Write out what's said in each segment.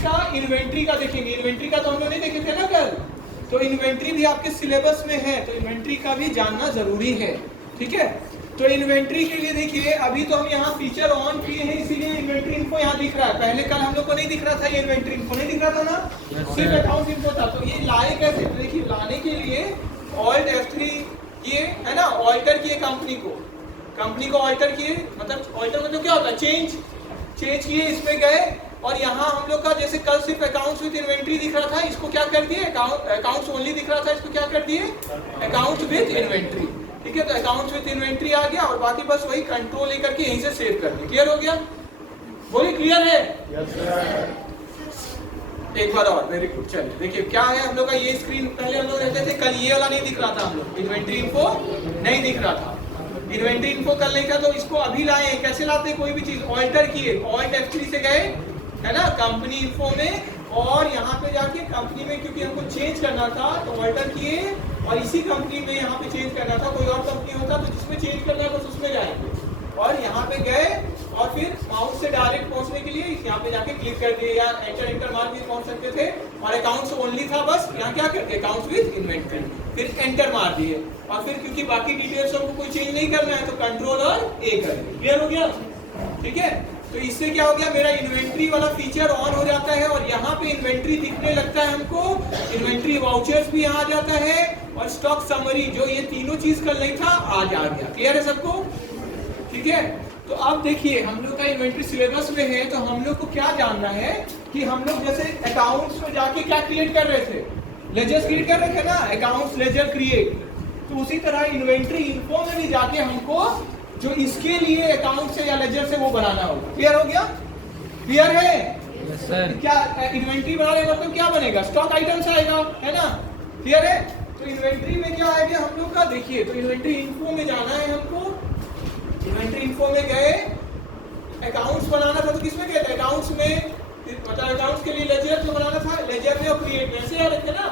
किसका? इन्वेंट्री का देखेंगे। इन्वेंट्री का तो हम लोग नहीं देखे थे ना कल, तो इन्वेंट्री भी आपके सिलेबस में है, तो इन्वेंट्री का भी जानना जरूरी है। ठीक है, तो इन्वेंट्री के लिए देखिए अभी तो हम यहाँ फीचर ऑन किए हैं, इसीलिए इन्वेंट्री इन्फो यहाँ दिख रहा है। पहले कल हम लोग को नहीं दिख रहा था, ये इन्वेंट्री इन्फो नहीं दिख रहा था ना, सिर्फ अकाउंट इन्फो था। तो ये लाए कैसे? तो देखिए लाने के लिए ऑल्ट F3 किए है ना, ऑल्टर किए कंपनी को ऑल्टर किए, मतलब ऑल्टर मतलब क्या होता है? चेंज किए, इसमें गए और यहाँ हम लोग का जैसे कल सिर्फ अकाउंट्स विद इन्वेंट्री दिख रहा था, इसको क्या कर दिए? अकाउंट्स ओनली दिख रहा था, इसको क्या कर दिए? Accounts with inventory. ठीक है, तो अकाउंट्स विद इन्वेंट्री आ गया और बाकी बस वही कंट्रोल लेकर के यहीं से सेव कर दिए। क्लियर हो गया? बोलिए क्लियर है? yes, एक बार और, वेरी गुड। चलिए देखिए क्या है हम लोग का ये स्क्रीन, पहले हम लोग रहते थे कल ये वाला नहीं दिख रहा था, हम लोग इन्वेंट्री इन्फो नहीं दिख रहा था, इन्वेंट्री इन्फो कल नहीं था, तो इसको अभी लाए हैं। कैसे लाते हैं कोई भी चीज? ऑल्टर किए, ऑल्ट F3 से गए है ना कंपनी इन्फो में, और यहाँ पे जाके कंपनी में क्योंकि हमको चेंज करना था तो ऑल्टर किए, और इसी कंपनी में यहाँ पे चेंज करना था। कोई और कंपनी होता तो जिसमें चेंज करना है बस उसमें जाएंगे, और यहाँ पे गए और फिर माउस से डायरेक्ट पहुंचने के लिए यहाँ पे जाके क्लिक कर दिए, या एंटर मार के पहुंच सकते थे, और अकाउंट्स ओनली था बस, यहाँ क्या कर दिया? अकाउंट्स विद इन्वेंट्री, फिर एंटर मार दिए, और फिर क्योंकि बाकी डिटेल्स हमको कोई चेंज नहीं करना है तो कंट्रोल और A कर दिए। क्लियर हो गया? ठीक है, तो इससे क्या हो गया? मेरा इन्वेंट्री वाला फीचर ऑन हो जाता है और यहाँ पे इन्वेंट्री दिखने लगता है हमको, इन्वेंट्री वाउचर्स भी आ जाता है, और स्टॉक समरी, जो ये तीनों चीज कल नहीं था आज आ गया। क्लियर है सबको? ठीक है, तो अब देखिए हम लोग का इन्वेंट्री सिलेबस में है, तो हम लोग को क्या जानना है कि हम लोग जैसे अकाउंट्स में जाके क्या क्रिएट कर रहे थे? लेजर्स क्रिएट कर रहे थे ना, अकाउंट्स लेजर क्रिएट, तो उसी तरह इन्वेंट्री इन्फो में भी जाके हमको जो इसके लिए अकाउंट से या लेजर से वो बनाना होगा। क्लियर हो गया? क्लियर है? yes, क्या इन्वेंट्री बनाने मतलब क्या बनेगा? स्टॉक आइटम्स आएगा, है ना? क्लियर है? तो इन्वेंट्री में क्या आएगा हम लोग का? देखिए, तो इन्वेंट्री इन्फो में जाना है हमको, इन्वेंट्री इन्फो में गए, अकाउंट्स बनाना था तो किसमें गए थे? अकाउंट्स में, मतलब अकाउंट्स के लिए लेजर जो बनाना था, लेजर में और क्रिएट में से आ रहे थे ना,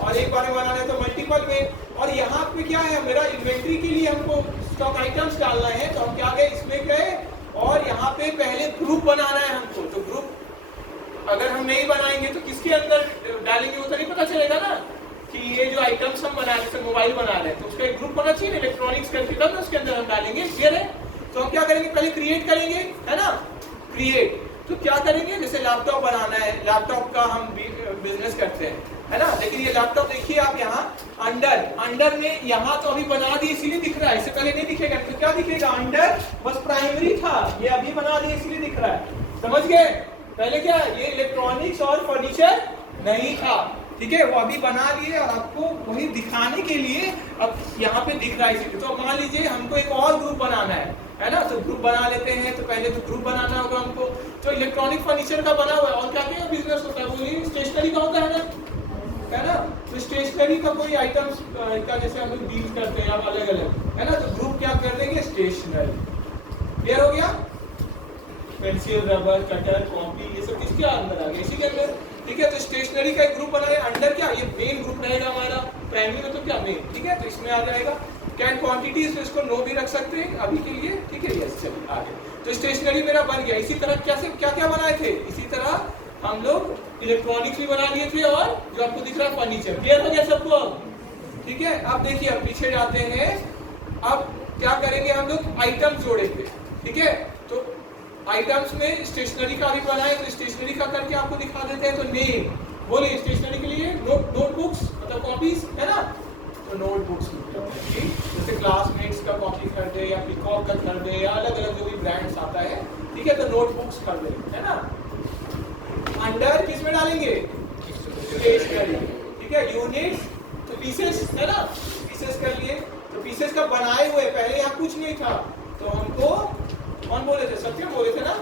और एक बार में बनाना है तो मल्टीपल में। और यहाँ पे क्या है? मेरा इन्वेंट्री के लिए हमको स्टॉक आइटम्स डालना है, तो हम क्या गए? इसमें गए, और यहाँ पे पहले ग्रुप बनाना है हमको। तो ग्रुप अगर हम नहीं बनाएंगे तो किसके अंदर डालेंगे वो तो नहीं पता चलेगा ना, कि ये जो आइटम्स हम बना रहे हैं, मोबाइल बना रहे हैं, तो उसका एक ग्रुप होना चाहिए इलेक्ट्रॉनिक्स करके, तब उसके अंदर हम डालेंगे। क्लियर है? तो हम क्या करेंगे? पहले क्रिएट करेंगे, है ना? क्रिएट, तो क्या करेंगे? जैसे लैपटॉप बनाना है, लैपटॉप का हम बिजनेस करते हैं, है ना? लेकिन ये लैपटॉप देखिए आप यहाँ अंडर में, यहाँ तो अभी बना दिए इसीलिए दिख रहा है, इससे पहले नहीं दिखेगा। तो क्या दिखेगा? अंडर बस प्राइमरी था, ये अभी बना दिए इसलिए दिख रहा है। समझ गए? पहले क्या ये इलेक्ट्रॉनिक्स और फर्नीचर नहीं था, ठीक है, वो अभी बना लिए और आपको वही दिखाने के लिए अब यहाँ पे दिख रहा है इसीलिए। तो मान लीजिए हमको एक और ग्रुप बनाना है ना, तो ग्रुप बना लेते हैं। तो पहले तो ग्रुप बनाना होगा हमको, तो इलेक्ट्रॉनिक फर्नीचर का बना हुआ है, और क्या क्या बिजनेस होता है? वो स्टेशनरी का होता है ना, तो स्टेशनरी का कोई आइटम्स का जैसे हम लोग डील करते हैं अब अलग अलग, है ना, तो ग्रुप क्या कर देंगे? स्टेशनरी। क्लियर हो गया? पेंसिल, रबर, कटर, कॉपी, ये सब किसके अंदर आ गया? इसी के अंदर। ठीक है, तो स्टेशनरी का एक ग्रुप बनाए, अंडर क्या? ये मेन ग्रुप रहेगा हमारा, प्राइमरी में तो क्या मेन, ठीक है, तो इसमें आ जाएगा। कैन क्वांटिटीज, तो इसको नो भी रख सकते हैं अभी के लिए, ठीक है। यस, चलिए आगे। तो स्टेशनरी मेरा बन गया। इसी तरह क्या क्या बनाए थे? इसी तरह हम लोग इलेक्ट्रॉनिक्स भी बना लिए थे, और जो आपको दिख रहा है फर्नीचर। क्लियर हो गया सबको? ठीक है, अब देखिए अब पीछे जाते हैं। अब क्या करेंगे हम लोग? आइटम्स जोड़ेंगे, ठीक है। तो आइटम्स में स्टेशनरी का भी बनाए, तो स्टेशनरी का करके आपको दिखा देते हैं। तो नेम बोलिए स्टेशनरी के लिए, नोटबुक्स मतलब कॉपीज, है ना, तो नोटबुक्स जैसे क्लासमेट्स का कॉपी खरीदे या पिकॉक का खरीदे या अलग अलग जो भी ब्रांड्स आता है, ठीक है, तो नोटबुक्स खरीदे, है ना। अंडर किस में डालेंगे? स्टेशनरी, ठीक है। यूनिट्स तो पीसेस, है ना, पीसेस कर लिए, तो पीसेस का बनाए हुए, पहले यहाँ कुछ नहीं था, तो हमको कौन बोले थे? सत्यम बोले थे ना,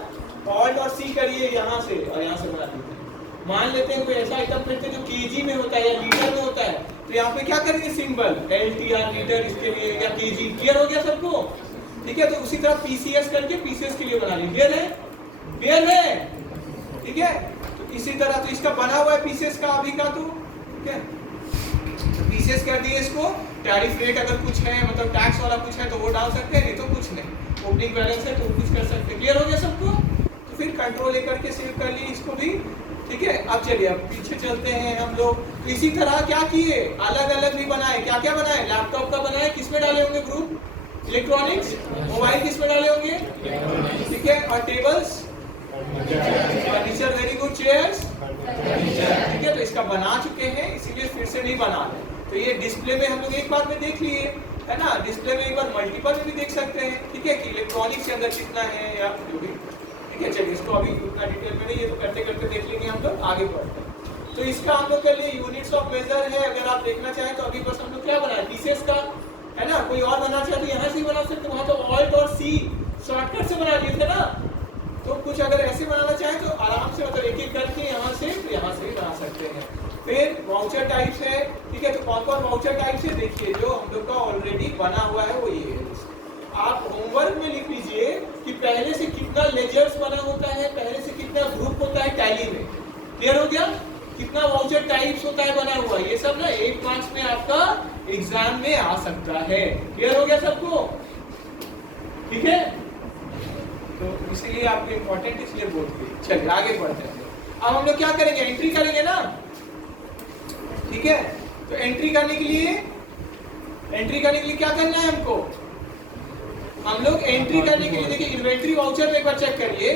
ऑल्ट और सी करिए यहाँ से, और यहाँ से बना देते हैं। मान लेते हैं कोई ऐसा आइटम खरीदते जो केजी में होता है या लीटर में होता है, तो यहाँ पे क्या करेंगे? सिंबल LTR लीटर इसके लिए, या केजी। क्लियर हो गया सबको? ठीक है, तो उसी तरह पीसीएस करके पीसीएस के लिए बना लीजिए। क्लियर है? क्लियर है? ठीक है, तो इसी तरह तो इसका बना हुआ है पीसीएस का अभी का, तो ठीक है, तो पीसीएस कर दिए इसको। टैरिफ रेट अगर कुछ है, मतलब टैक्स वाला कुछ है तो वो डाल सकते हैं, नहीं तो कुछ नहीं। ओपनिंग बैलेंस है तो कुछ कर सकते हैं। क्लियर हो गया सबको? तो फिर कंट्रोल लेकर के सेव कर लिए इसको भी, अब चलिए अब पीछे चलते हैं हम लोग। तो इसी तरह क्या किए, अलग अलग भी बनाए। क्या क्या बनाए, लैपटॉप का बनाए, किसमें डाले होंगे ग्रुप, इलेक्ट्रॉनिक्स। मोबाइल किसमें डाले होंगे, ठीक है। और tables, furniture, very good, chairs, ठीक है। तो इसका बना चुके हैं, इसीलिए फिर से नहीं बना रहे। तो ये डिस्प्ले में हम लोग एक बार में देख लिए, है ना। डिस्प्ले में एक बार मल्टीपल में भी देख सकते हैं, ठीक है, कि इलेक्ट्रॉनिक्स के अंदर कितना है या जो भी, ठीक है। चलिए इसको अभी उतना डिटेल में नहीं, ये तो करते करते देख लेंगे हम लोग, आगे बढ़ते हैं। तो इसका हम लोग के लिए यूनिट्स ऑफ मेजर है, अगर आप देखना चाहें तो अभी बस हम लोग क्या बनाए, पीसेस का, है ना। कोई और बनाना चाहे तो यहाँ से ही बना सकते, वहाँ तो ऑल्ट और सी शॉर्टकट से बना दिए थे ना। तो कुछ अगर ऐसे बनाना चाहे तो आराम से, मतलब एक एक करके यहाँ से तो यहाँ से भी बना सकते हैं। फिर वाउचर टाइप्स है, ठीक है। तो कौन कौन वाउचर टाइप्स है, देखिए जो हम लोग का ऑलरेडी बना हुआ है वो ये है। आप होमवर्क में लिख लीजिए कि पहले से कितना लेजर्स बना होता है, पहले से कितना ग्रुप होता है टैली में। क्लियर हो गया, कितना वाउचर टाइप्स होता है बना हुआ, ये सब ना 1 मार्क्स में आपका एग्जाम में आ सकता है। क्लियर हो गया सबको, ठीक है। तो इसलिए आपको इंपॉर्टेंट इसलिए बोल दिए। चलिए आगे बढ़ते हैं। अब हम लोग क्या करेंगे, एंट्री करेंगे ना, ठीक है। तो एंट्री करने के लिए क्या करना है हमको, हम लोग एंट्री करने के लिए देखिए इन्वेंट्री वाउचर में एक बार चेक करिए।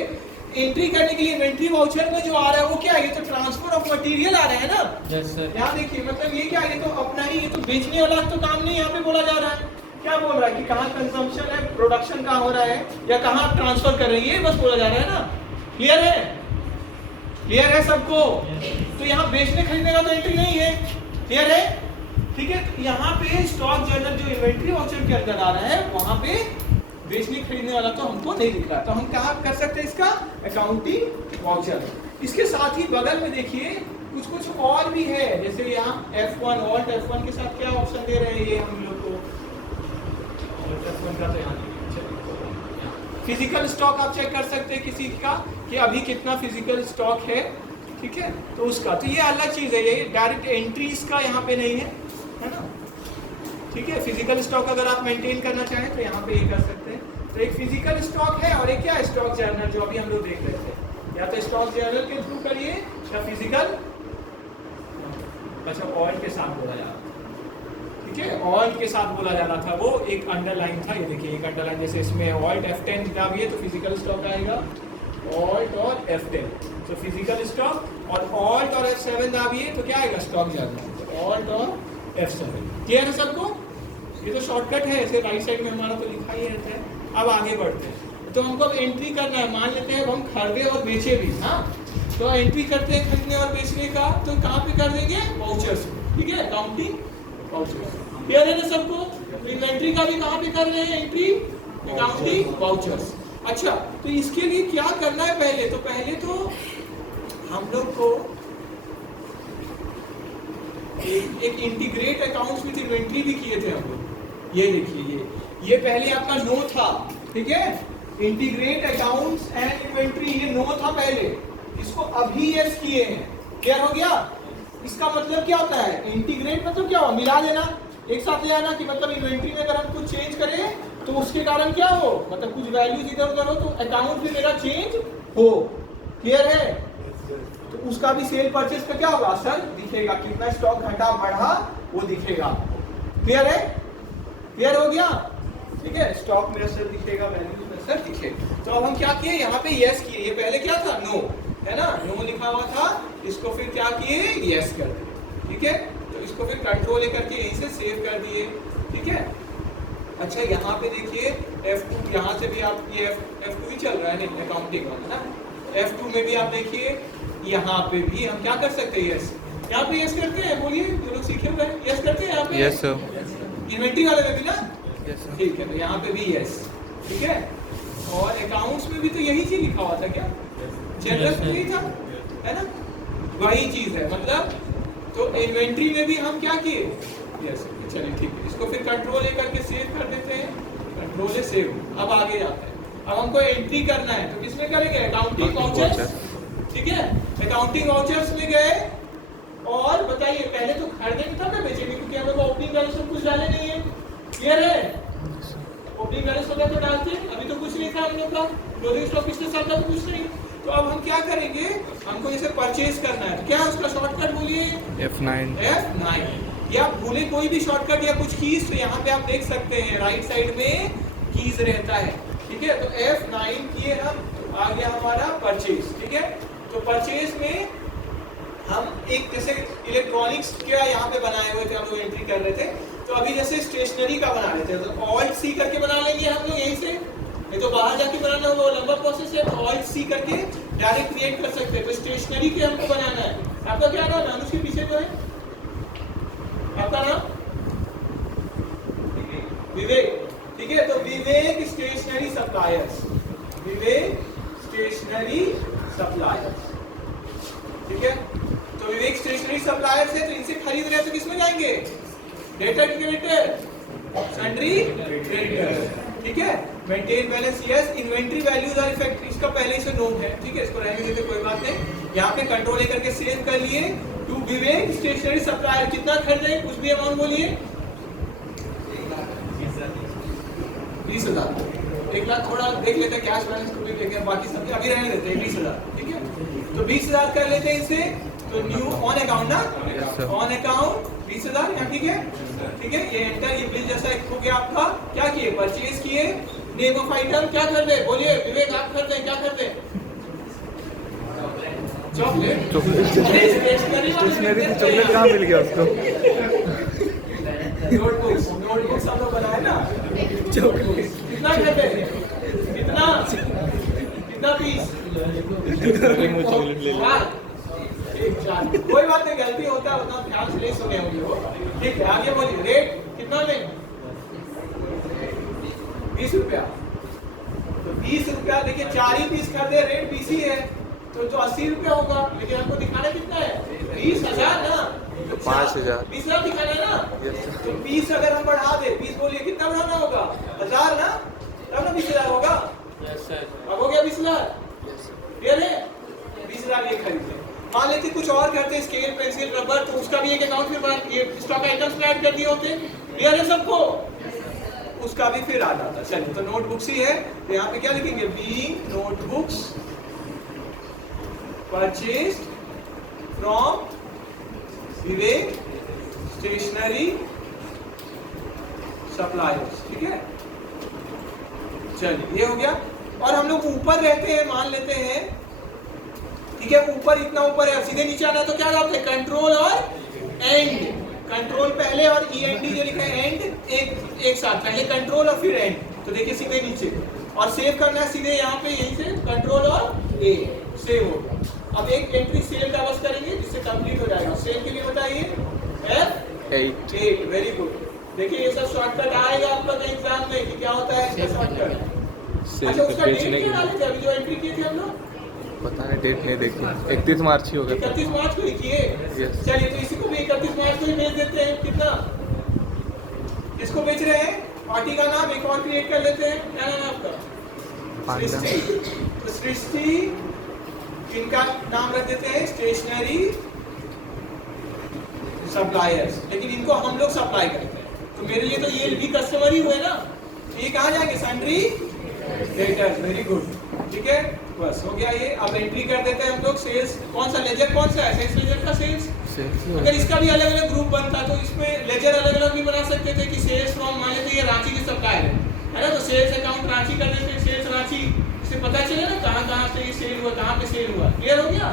एंट्री करने के लिए इन्वेंट्री वाउचर में जो आ रहा है वो क्या है, ये तो ट्रांसफर ऑफ मटेरियल आ रहा है ना। Yes sir. यहाँ देखिए, मतलब ये क्या है, ये तो अपना ही, ये तो बेचने वाला तो काम नहीं यहाँ पे बोला जा रहा है। क्या बोल रहा है कि कहाँ कंजम्पशन है, प्रोडक्शन कहाँ हो रहा है, या कहाँ आप ट्रांसफर कर रहे हैं, ये बस बोला जा रहा है ना। क्लियर है, क्लियर है सबको। तो यहाँ बेचने खरीदने का तो एंट्री नहीं है, क्लियर है, ठीक है। तो यहाँ पे स्टॉक जर्नल जो इन्वेंट्री वाउचर के अंदर आ रहा है, वहां पे बेचने खरीदने वाला तो हमको नहीं दिख रहा। तो हम कहाँ कर सकते हैं इसका, अकाउंटिंग वाउचर। इसके साथ ही बगल में देखिए कुछ और भी है, जैसे यहाँ F1 ऑल्ट F1 के साथ क्या ऑप्शन दे रहे हैं ये हम लोग को, F1 का तो यहाँ फिजिकल स्टॉक आप चेक कर सकते हैं किसी का कि अभी कितना फिजिकल स्टॉक है, ठीक है। तो उसका तो ये अलग चीज है, ये डायरेक्ट एंट्रीज का यहाँ पे नहीं है ना, ठीक है। फिजिकल स्टॉक अगर आप मेंटेन करना चाहें तो यहाँ पे ये कर सकते हैं। तो एक फिजिकल स्टॉक है और एक क्या स्टॉक जर्नल, जो अभी हम लोग देख रहे थे, या तो स्टॉक जर्नल के थ्रू करिए या फिजिकल, अच्छा ऑल्ट के साथ बोला जा रहा था, ठीक है। ऑल्ट के साथ बोला जा रहा था, वो एक अंडरलाइन था, ये देखिए एक अंडरलाइन, जैसे इसमें ऑल्ट F10 दाबिए तो फिजिकल स्टॉक आएगा, ऑल्ट और F10 तो फिजिकल स्टॉक, और ऑल्ट और F7 दाबिए तो क्या आएगा, स्टॉक जर्नल, ऑल्ट और F7। क्लियर है सबको, ये तो शॉर्टकट है, ऐसे राइट साइड में हमारा तो लिखा ही रहता है। अब आगे बढ़ते हैं। तो हमको अब एंट्री करना है, मान लेते हैं अब हम खरीदे और बेचे भी, हाँ। तो एंट्री करते हैं खरीदने और बेचने का, तो कहाँ पे कर देंगे, वाउचर्स, ठीक है, अकाउंटिंग वाउचर्स। क्लियर है ना सबको। तो इन्वेंट्री का भी कहाँ पे कर रहे हैं एंट्री, अकाउंटिंग वाउचर्स। अच्छा, तो इसके लिए क्या करना है, पहले तो हम लोग को एक इंटीग्रेट अकाउंट्स विद इन्वेंट्री भी किए थे हम लोग। ये देखिए, ये पहले आपका नो था, ठीक है, इंटीग्रेट अकाउंट्स एंड इन्वेंट्री, ये नो था पहले, इसको अभी यस किए हैं। क्लियर हो गया। इसका मतलब क्या होता है, इंटीग्रेट मतलब क्या हो, मिला लेना, एक साथ ले आना, कि मतलब इन्वेंट्री में अगर हम कुछ चेंज करें तो उसके कारण क्या हो, मतलब कुछ वैल्यूज इधर उधर हो तो अकाउंट भी मेरा चेंज हो। क्लियर है। तो उसका भी सेल परचेज का क्या होगा, असर दिखेगा, कितना स्टॉक घटा बढ़ा वो दिखेगा। क्लियर है, क्लियर हो गया, ठीक है। स्टॉक में असर दिखेगा, वैल्यू में असर दिखेगा। तो अब हम क्या किए, यहाँ पे यस किए, ये पहले क्या था, नो, है ना, नो लिखा हुआ था, इसको फिर क्या किए, यस कर दिए, ठीक है। तो इसको फिर कंट्रोल लेकर के यहीं से सेव कर दिए, ठीक है। अच्छा, यहाँ पे देखिए F2, यहाँ से भी आप ये F2 ही चल रहा है, नहीं अकाउंटिंग वाला ना, F2 में भी आप देखिए, यहाँ पे भी हम क्या कर सकते हैं, यस, यहाँ पे यस करते हैं, बोलिए जो लोग सीखे हुए हैं, यस करते हैं यहाँ पे, यस सर, इन्वेंट्री वाले में भी ना, यस सर, ठीक है। तो यहाँ पे भी यस, ठीक है। और अकाउंट्स में भी तो यही चीज लिखा हुआ था, क्या जनरल में ही था, है ना, वही चीज है मतलब। तो इन्वेंट्री में भी हम क्या किए, यस, चलिए ठीक है। इसको फिर कंट्रोल ए करके सेव कर देते हैं, कंट्रोल ए सेव। अब आगे जाते हैं, अब हमको एंट्री करना है, तो किसमें करेंगे, अकाउंटिंग वाउचर्स, ठीक है। अकाउंटिंग वाउचर्स में गए और बताइए, पहले तो खरीदेंगे तब ना बेचेंगे, क्योंकि हम लोग ओपनिंग बैलेंस में कुछ डाले नहीं है। क्लियर है, ओपनिंग बैलेंस वगैरह तो डालते हैं, अभी तो कुछ नहीं था हम लोग का, क्लोजिंग स्टॉक पिछले साल का तो कुछ नहीं। तो अब हम क्या करेंगे, हमको जैसे परचेज करना है, क्या है उसका शॉर्टकट बोलिए? F9। या आप भूले कोई भी शॉर्टकट या कुछ कीज, तो यहाँ पे आप देख सकते हैं राइट साइड में कीज रहता है, ठीक है। तो F9 किए हम, आ गया हमारा परचेज, ठीक है। तो परचेज में हम एक जैसे इलेक्ट्रॉनिक्स क्या यहाँ पे बनाए हुए थे, हम लोग एंट्री कर रहे थे, तो अभी जैसे स्टेशनरी का बना रहे थे, तो ऑल्ट सी करके बना लेंगे हम लोग यहीं से, नहीं तो बाहर जाके बनाना होगा, लंबा प्रोसेस है, तो ऑल्ट सी करके डायरेक्ट क्रिएट कर सकते हैं। तो स्टेशनरी के हमको बनाना है। आपका क्या नाम है? उसके पीछे जो है आपका नाम विवेक, ठीक है। तो विवेक स्टेशनरी सप्लायर्स, विवेक स्टेशनरी सप्लायर्स, ठीक है। तो विवेक स्टेशनरी सप्लायर्स है, तो इनसे खरीद रहे हैं तो किसमें जाएंगे? डेटर क्रेडिटर, सन्ड्री क्रेडिटर, ठीक है। Maintain balance yes, inventory values are effect, इसका पहले से नोट है, ठीक है, इसको रहने देते कोई बात नहीं। यहाँ पे कंट्रोल लेकर के सेव कर लिए। टू विवेक स्टेशनरी सप्लायर, कितना खरीद रहे, कुछ भी अमाउंट बोलिए। 20,000, 1 लाख थोड़ा देख लेते हैं, कैश बैलेंस को भी देखें, बाकी सब अभी रहने देते हैं। 20,000, ठीक है। तो 20,000 कर लेते हैं इसे, तो न्यू ऑन अकाउंट ना, ऑन अकाउंट 20,000 यहाँ, ठीक है, ठीक है। ये एंटर, ये बिल जैसा एक हो गया आपका। क्या किए? परचेज किए। नेम ऑफ आइटम क्या कर दे, बोलिए विवेक, आप कर दे, क्या कर दे? चॉकलेट, स्टेशनरी की चॉकलेट कहाँ मिल गया उसको? नोटबुक्स, नोटबुक्स हम लोग बनाए ना, चॉकलेट कितना कर दे, कितना कितना पीस? चॉकलेट ले लो। कोई बात नहीं, गलती होता है, उतना ध्यान से नहीं सुने होंगे वो, ठीक है। आगे बोलिए, रेट कितना में? 20 रुपया। तो 20 रुपया, देखिए 4 ही पीस कर दे, रेट 20 ही है, तो जो 80 रुपया होगा, लेकिन हमको दिखाना कितना है? 20,000 ना, तो 5,000, 20,000 दिखाना है ना। तो 20 अगर हम बढ़ा दे, 20 बोलिए कितना बढ़ाना होगा? 1,000 ना, तब ना 20,000 होगा। अब हो गया 20,000, क्लियर है? 20,000 ये खरीदे। मान लेते कुछ और करते, स्केल, पेंसिल, रबर, तो उसका भी एक अकाउंट फिर बना, ये स्टॉक आइटम्स ऐड कर दिए होते, क्लियर है सबको? उसका भी फिर आ जाता। चलिए, तो नोटबुक्स ही है, तो यहाँ पे क्या लिखेंगे? B notebooks purchased from Vivek stationery suppliers, ठीक है। चलिए, ये हो गया। और हम लोग ऊपर रहते हैं, मान लेते हैं, ठीक है, ऊपर इतना ऊपर है, सीधे नीचे आना है, तो क्या करते हैं? कंट्रोल और एंड, कंट्रोल पहले और END जो लिखा है एंड एक साथ, पहले कंट्रोल और फिर एंड, तो देखिए सीधे नीचे। और सेव करना है सीधे यहाँ पे, यहीं से कंट्रोल और ए, सेव हो गया। अब एक एंट्री सेल का बस करेंगे जिससे कंप्लीट हो जाएगा। सेल के लिए बताइए F8, वेरी गुड। देखिए ये सब शॉर्टकट आएगा आपका एग्जाम में कि क्या होता है इसका शॉर्टकट। अच्छा, उसका डेट क्या डाले थे अभी जो एंट्री किए थे हम लोग? पता नहीं, डेट नहीं देखी। 31 मार्च ही होगा। 31 मार्च को ही किए। चलिए, तो इसी को भी 31 मार्च को ही बेच देते हैं। कितना इसको बेच रहे हैं? पार्टी का नाम एक और क्रिएट कर लेते हैं। क्या नाम है आपका? सृष्टि। तो सृष्टि, इनका नाम रख देते हैं स्टेशनरी सप्लायर्स, लेकिन इनको हम लोग सप्लाई करते हैं, तो मेरे लिए तो ये भी कस्टमर ही हुए ना। ये कहाँ जाएंगे? सन्ड्री क्रेडिटर्स, वेरी गुड, ठीक है, बस हो गया ये। अब एंट्री कर देते हैं हम लोग। सेल्स कौन सा लेजर, कौन सा है? सेल्स लेजर का सेल्स। अगर इसका भी अलग अलग ग्रुप बनता तो इसमें लेजर अलग अलग भी बना सकते थे कि सेल्स फ्रॉम, मान लेते ये रांची की सप्लाई है ना, तो सेल्स अकाउंट रांची कर देते, सेल्स रांची, इससे पता चले ना कहाँ से ये सेल हुआ, कहाँ पे सेल हुआ। क्लियर हो गया?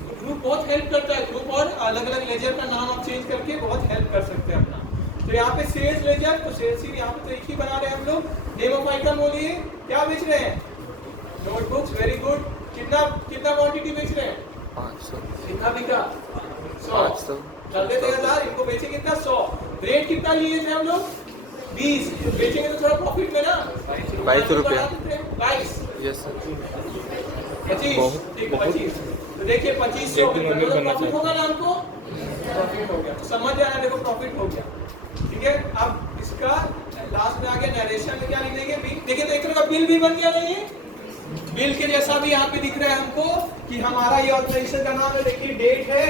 तो ग्रुप बहुत हेल्प करता है, ग्रुप और अलग अलग लेजर का नाम आप चेंज करके बहुत हेल्प कर सकते हैं अपना। तो यहाँ पे सेल्स लेजर, तो सेल्स ही यहाँ पे तो एक ही बना रहे हैं हम लोग। नेम ऑफ आइटम बोलिए, क्या बेच रहे हैं? Notebooks, very good. कितना क्वांटिटी बेच रहे हैं? 500। कितना बिका? 500। चल देते 1,000, इनको बेचे कितना? 100। रेट कितना लिए थे हम लोग? 20। बेचेंगे तो थोड़ा प्रॉफिट में ना, 22 रुपया। 22, यस सर। 25, ठीक, 25। तो देखिए 2500 प्रॉफिट होगा ना हमको? प्रॉफिट हो गया, तो समझ जाना, देखो प्रॉफिट हो गया, ठीक है। अब इसका लास्ट में आ गया नरेशन में, क्या लिख देंगे? बिल। देखिए, तो एक तरह का बिल भी बन गया नहीं है? बिल के जैसा भी यहाँ पे दिख रहा है हमको कि हमारा ये ऑर्गेनाइजेशन का नाम है, देखिए डेट है,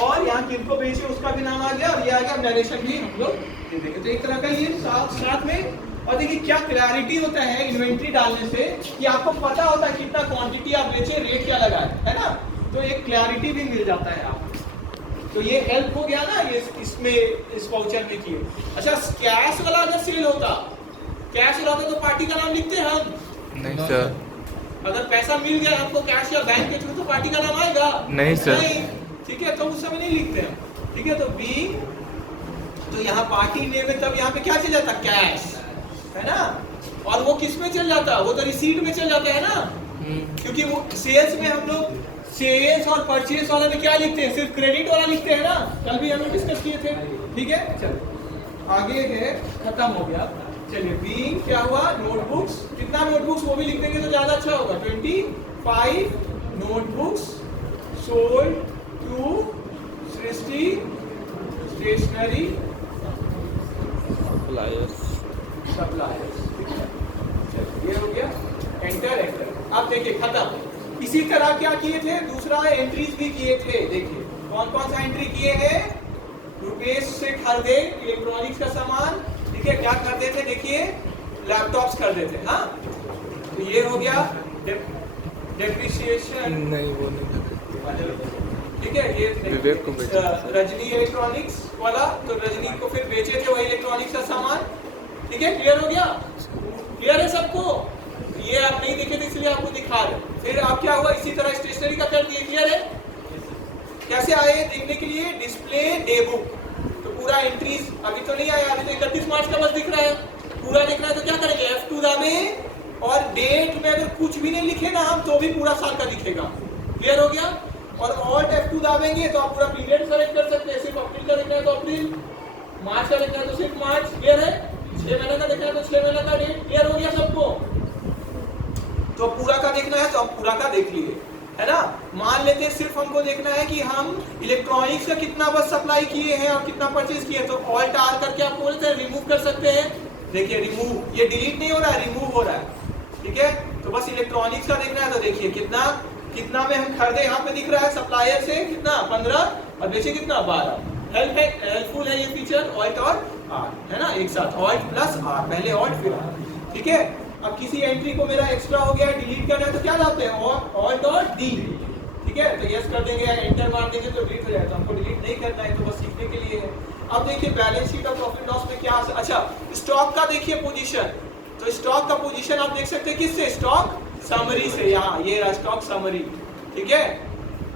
और यहाँ किनको बेचे उसका भी नाम आ गया, और ये आ गया नरेशन भी हम लोग ये देखें। तो एक तरह का ये साथ में और देखिए क्या क्लैरिटी होता है इन्वेंट्री डालने से कि आपको पता होता है कितना क्वांटिटी आप बेचे, रेट क्या लगा है ना, तो एक क्लैरिटी भी मिल जाता है आपको। तो ये हेल्प हो गया ना ये इसमें, इस वाउचर में किए। अच्छा कैश वाला अगर सेल होता, कैश वाला होता तो पार्टी का नाम लिखते हैं हम? नहीं सर। अगर पैसा मिल गया हमको कैश या बैंक के थ्रू तो पार्टी का नाम आएगा? नहीं सर। नहीं, ठीक है, तो उस समय नहीं लिखते हम, ठीक है। तो बी, तो यहाँ पार्टी नेम में तब यहाँ पे क्या चल जाता? कैश, है ना। और वो किस में चल जाता? वो तो रिसीट में चल जाता है ना, क्योंकि वो सेल्स में हम लोग सेल्स और परचेस वाले में क्या लिखते हैं? सिर्फ क्रेडिट वाला लिखते हैं ना, कल भी हम लोग डिस्कस किए थे, ठीक है। चलो आगे है, खत्म हो गया। चलिए बी क्या हुआ? नोटबुक्स, कितना नोटबुक्स वो भी लिख देंगे तो ज्यादा अच्छा होगा। 25 notebooks sold to Srishti stationery suppliers, ये हो गया। Enter enter. अब देखिए खत्म। इसी तरह क्या किए थे? दूसरा एंट्रीज भी किए थे। देखिए कौन कौन सा एंट्री किए हैं? रुपेश से खरीदे इलेक्ट्रॉनिक्स का सामान, ठीक है। क्या खरीदे थे? देखिए लैपटॉप्स खरीदे थे, हाँ। तो ये हो गया डेप्रिसिएशन, नहीं वो नहीं, ठीक है। ये विवेक को बेचा रजनी इलेक्ट्रॉनिक्स वाला, तो रजनी को फिर बेचे थे वही इलेक्ट्रॉनिक्स का सामान, ठीक है। क्लियर हो गया? क्लियर है सबको? ये आप नहीं देखे थे इसलिए आपको दिखा रहे। फिर आप क्या हुआ? इसी तरह स्टेशनरी का कर दिए। क्लियर है? कैसे आए देखने के लिए? डिस्प्ले डे बुक, तो पूरा एंट्रीज अभी तो नहीं आया, अभी तो 31 मार्च का बस दिख रहा है। पूरा देखना है तो क्या करेंगे? F2 दाबें और डेट में अगर कुछ भी नहीं लिखे ना हम तो भी पूरा साल का दिखेगा। क्लियर हो गया? और Alt F2 दाबेंगे तो आप पूरा पीरियड सेलेक्ट कर सकते हैं। सिर्फ अप्रैल का देखना है तो अप्रैल, मार्च का देखना है तो सिर्फ मार्च। क्लियर है? 6 महीने का देखना है तो 6 महीने का डेट। क्लियर हो गया सबको? तो पूरा का देखना है तो आप पूरा का देख लिए, है ना। मान लेते हैं सिर्फ हमको देखना है कि हम इलेक्ट्रॉनिक्स का कितना बस सप्लाई किए हैं और कितना परचेज किए, तो Alt R करके आप बोलते हैं रिमूव कर सकते हैं। देखिए रिमूव, ये डिलीट नहीं हो रहा है, रिमूव हो रहा है, ठीक है। तो बस इलेक्ट्रॉनिक्स का देखना है तो देखिए कितना कितना में हम खरीदे, यहाँ पे दिख रहा है सप्लायर से कितना 15 और बेचे कितना 12। हेल्पफुल है ये फीचर Alt और R, है ना, एक साथ Alt प्लस R, पहले Alt फिर R, ठीक है। अब किसी एंट्री को मेरा एक्स्ट्रा हो गया, डिलीट करना है तो क्या लाते हैं? Alt और D, ठीक है। तो यस कर देंगे, एंटर मार देंगे तो डिलीट हो जाएगा। तो हमको डिलीट नहीं करना है, तो बस सीखने के लिए है। अब देखिए बैलेंस शीट और प्रॉफिट लॉस में क्या, अच्छा स्टॉक का देखिए पोजीशन, तो स्टॉक का पोजीशन आप देख सकते हैं किससे? स्टॉक समरी से। यहाँ ये रहा स्टॉक समरी, ठीक है।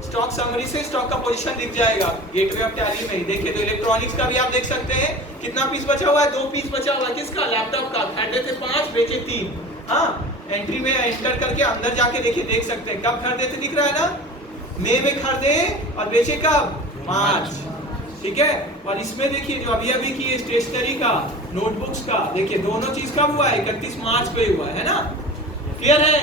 स्टॉक समरी से स्टॉक का पोजीशन दिख जाएगा गेटवे ऑफ टैली में ही। देखिए तो इलेक्ट्रॉनिक्स का भी आप देख सकते हैं कितना पीस बचा हुआ है? 2 पीस बचा हुआ है। किसका? लैपटॉप का। खरीदे थे 5, बेचे 3, हाँ। एंट्री में एंटर करके अंदर जाके देखिए, देख सकते हैं कब खरीदे थे, दिख रहा है ना, मई में खरीदे और बेचे कब? मार्च, ठीक है। और इसमें देखिए जो अभी अभी की स्टेशनरी का, नोटबुक्स का, देखिए दोनों चीज कब हुआ है? 31 मार्च पे हुआ है ना। क्लियर है?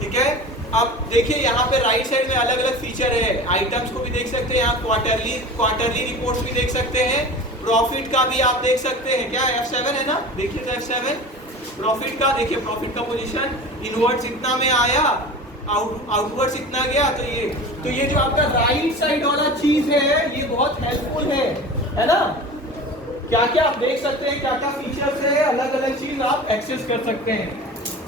ठीक है। अब देखिए यहाँ पे राइट साइड में अलग अलग फीचर है, आइटम्स को भी देख सकते हैं, यहाँ क्वार्टरली रिपोर्ट्स भी देख सकते हैं, प्रॉफिट का भी आप देख सकते हैं। क्या F7 है ना, देखिए तो F7 प्रॉफिट का, देखिए प्रॉफिट का पोजीशन, इनवर्ड्स इतना में आया, आउटवर्ड्स इतना गया। तो ये जो आपका राइट साइड वाला चीज है ये बहुत हेल्पफुल है ना। क्या क्या आप देख सकते हैं, क्या क्या फीचर्स है, अलग अलग चीज आप एक्सेस कर सकते हैं।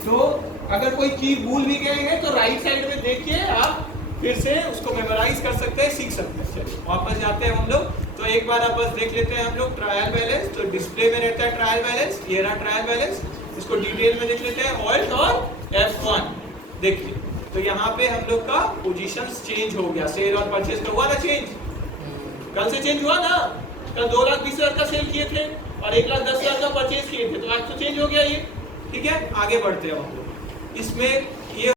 तो अगर कोई चीज भूल भी गए हैं तो राइट साइड में देखिए, आप फिर से उसको मेमोराइज कर सकते हैं, सीख सकते हैं। चलिए वापस जाते हैं हम लोग, तो एक बार आप बस देख लेते हैं हम लोग ट्रायल बैलेंस। तो डिस्प्ले में रहता है ट्रायल बैलेंस, ये रहा ट्रायल बैलेंस, इसको डिटेल में देख लेते हैं। Alt और F1 देखिए, तो यहाँ पे हम लोग का पोजीशन चेंज हो गया, सेल और परचेज का हुआ ना चेंज, कल से चेंज हुआ ना। कल 2,20,000 का सेल किए थे और 1,10,000 का परचेज किए थे, तो आज तो चेंज हो गया ये, ठीक है। आगे बढ़ते हैं हम लोग, इसमें